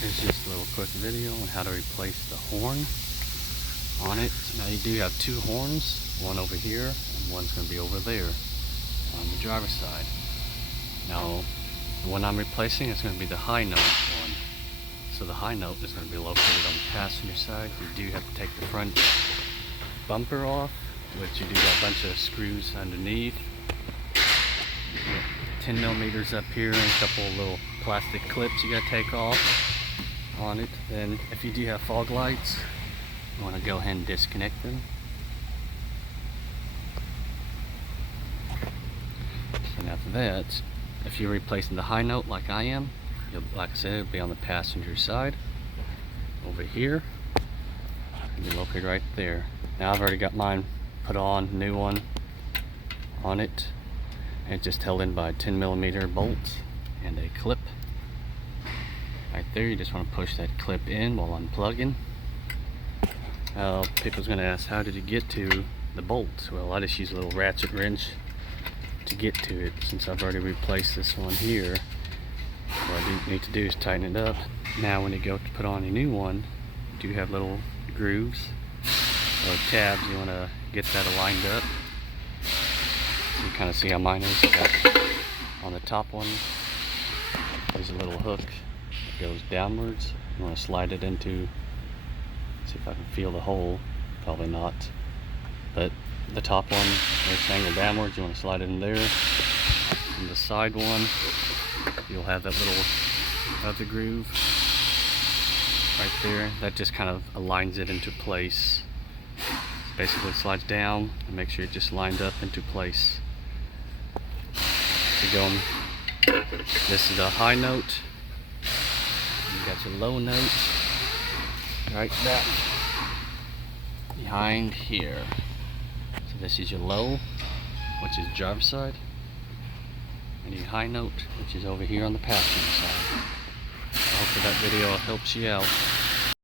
Here's just a little quick video on how to replace the horn on it. Now you do have two horns, one over here and one's going to be over there on the driver's side. Now the one I'm replacing is going to be the high note one. So the high note is going to be located on the passenger side. You do have to take the front bumper off, which you do got a bunch of screws underneath. 10 millimeters up here and a couple of little plastic clips you got to take off on it. Then if you do have fog lights, you want to go ahead and disconnect them. And after that, if you're replacing the high note like I am, like I said, it'll be on the passenger side over here. It'll be located right there. Now I've already got mine put on, new one on it. And it's just held in by 10 millimeter bolts and a clip. Right there, you just want to push that clip in while unplugging. People's going to ask, how did you get to the bolts? Well, I just use a little ratchet wrench to get to it. Since I've already replaced this one here, what I do need to do is tighten it up. Now when you go to put on a new one, you do have little grooves or tabs. You want to get that aligned up. So you kind of see how mine is. On the top one, there's a little hook that goes downwards. You want to slide it into, see if I can feel the hole. Probably not. But the top one, it's angled downwards. You want to slide it in there. And the side one, you'll have that little other groove right there. That just kind of aligns it into place. Basically slides down and make sure it just lined up into place. You're going, this is a high note. You got your low note right back behind here. So this is your low, which is driver's side, and your high note, which is over here on the passenger side. I hope that video helps you out.